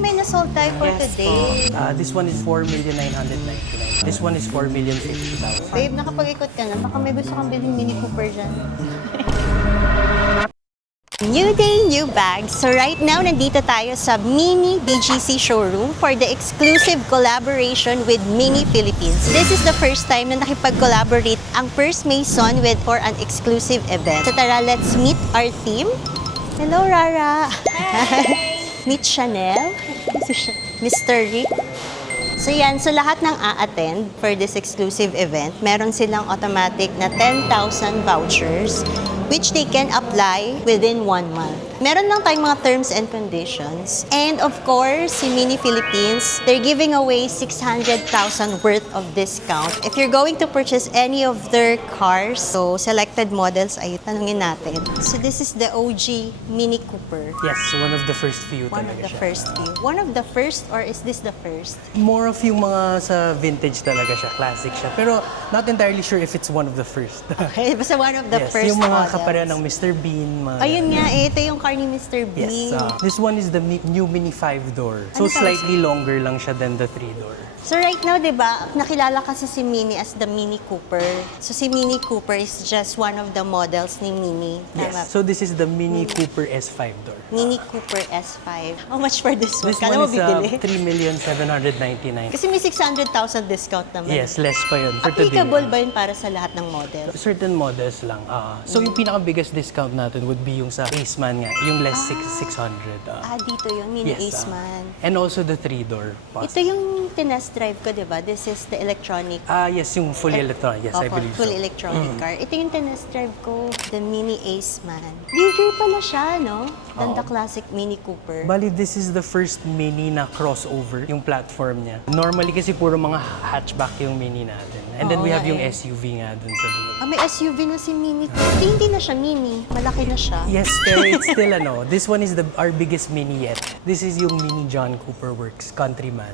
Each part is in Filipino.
May na-sold tayo for today. This one is 4,999,000. This one is 4,050,000. Babe, nakapag-ikot ka na. Baka may gusto kang bilhin Mini Cooper dyan. New day, new bag. So right now, nandito tayo sa Mini BGC showroom for the exclusive collaboration with Mini Philippines. This is the first time na nakipag-collaborate ang First Mason with for an exclusive event. So tara, let's meet our team. Hello, Rara. Hi. Meet Chanel. Mr. Rick. So yan, so lahat ng a-attend for this exclusive event, meron silang automatic na 10,000 vouchers which they can apply within 1 month. Meron lang tayong mga terms and conditions. And of course, si Mini Philippines, they're giving away 600,000 worth of discount. If you're going to purchase any of their cars, so selected models ay tanungin natin. So this is the OG Mini Cooper. Yes, one of the first few One of talaga the siya. first few. One of the first or is this the first? More of yung mga sa vintage talaga siya, classic siya. Pero not entirely sure if it's one of the first. Okay, basta one of the Yes, first yung mga models. kapareha ng Mr. Bean. Mga Ayun ganun. nga, ito yung car ni Mr. Bean. Yes, this one is the new Mini 5-door. So Ano tawag slightly longer lang siya than the 3-door. So right now, di ba, nakilala kasi si Mini as the Mini Cooper. So si Mini Cooper is just one of the models ni Mini. Tama? Yes, so this is the Mini Cooper S5-door. Mini Cooper S5. How much for this one? This Kala one mo is bibili? 3,799,000. Kasi may 600,000 discount naman. Yes, less pa yun for today. Applicable ba yun para sa lahat ng model? Certain models lang. So yung pinaka-biggest discount natin would be yung sa Aceman nga, yung less 600. Dito yung Mini Yes, Aceman. and also the 3-door. Ito yung tinest drive ko, di ba? This is the electronic. Yes, yung fully electronic. Yes, I Opo, believe fully so. electronic car. Ito yung tinest drive ko, the Mini Aceman. Bigger pala siya, no? Than the classic Mini Cooper. Bali, this is the first Mini na crossover, yung platform niya. Normally kasi puro mga hatchback yung Mini natin. And then Oo we have nga yung eh. SUV nga dun sa dulo. May SUV na si Mini. Hindi na siya Mini. Malaki na siya. Yes, pero it's still this one is our biggest Mini yet. This is yung Mini John Cooper Works Countryman.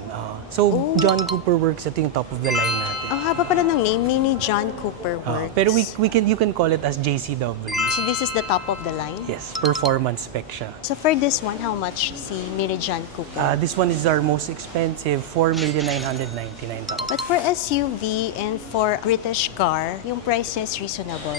So John Cooper Works, ito yung top of the line natin. Ang haba pala ng name, Mini John Cooper Works. Pero you can call it as JCW. So this is the top of the line? Yes, performance spec siya. So for this one, how much si Mini John Cooper? This one is our most expensive, 4,999,000. But for SUV and for British car, yung price niya is reasonable.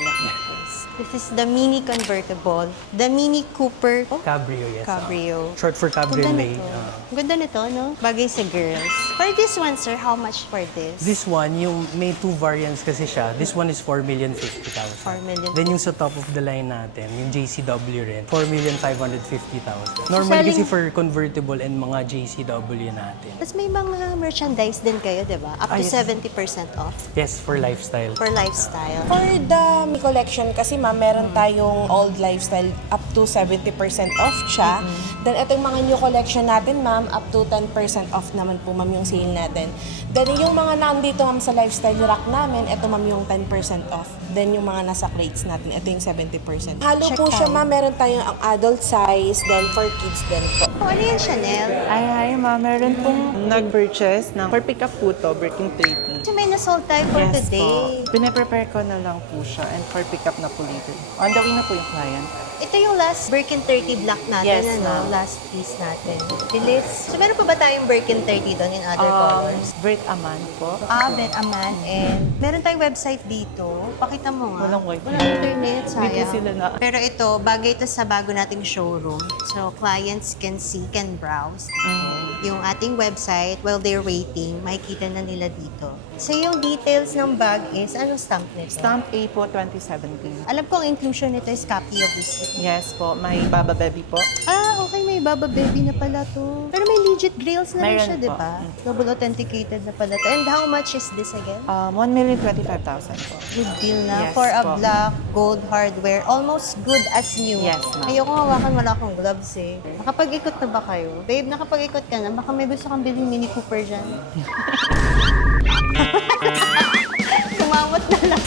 This is the Mini Convertible. The Mini Cooper Cabrio, yes. Cabrio. Short for Ganda cabriolet. nito. Ganda nito, no? Bagay sa girls. For this one, sir, how much for this? This one, yung may 2 variants kasi siya. This one is 4,050,000. 4,050,000. Then yung sa top of the line natin, yung JCW rin, 4,550,000. Normally kasi for convertible and mga JCW natin. Tapos may mga merchandise din kayo, di ba? Up to yes. 70% off Yes, for lifestyle. for lifestyle. For the collection kasi ma'am, meron tayong old lifestyle up to 70% off siya. Then itong mga new collection natin ma'am, up to 10% off naman po ma'am yung sale natin. Then yung mga nandito ma'am sa lifestyle rack namin, ito ma'am yung 10% off. Then yung mga nasa crates natin, ito yung 70%. Halo Check po siya tayo. ma'am, meron tayong ang adult size, then for kids din po. Ano yan, Chanel? Hi, ma'am. Meron pong nag-purchase ng for pick up po to, Birking 30. So may na-sold tayo for Yes today. po. Pine-prepare ko na lang po siya and for pick up na po later. On the way na po yung client. Ito yung last Birkin 30 black natin, Yes, ano? ma'am. Last piece natin. Dilis. So meron pa ba tayong Birkin 30 doon in other colors? Brit Aman po. Ben Aman, and meron tayong website dito. Pakita mo nga. Walang wifi. Walang internet, Bigyan sayang. sila na. Pero ito, bagay ito sa bago nating showroom. So, clients can see, can browse. Yung ating website, while they're waiting, makikita na nila dito. So, yung details ng bag is, anong stamp nito? Stamp A po 2017. Alam ko ang inclusion nito is copy of receipt. Yes po. May Baba Baby po. Okay, may Baba Baby na pala to. Pero may legit grills na rin Mayroon siya, di po. ba? Double authenticated na pala to. And how much is this again? 1,025,000 po. Good deal na. Yes For a po. black gold hardware. Almost good as new. Yes, ma'am. Ayoko hawakan, wala akong gloves eh. Nakapag-ikot na ba kayo? Babe, nakapag-ikot ka na. Baka may gusto kang bilhin Mini Cooper dyan. Sumamot na lang.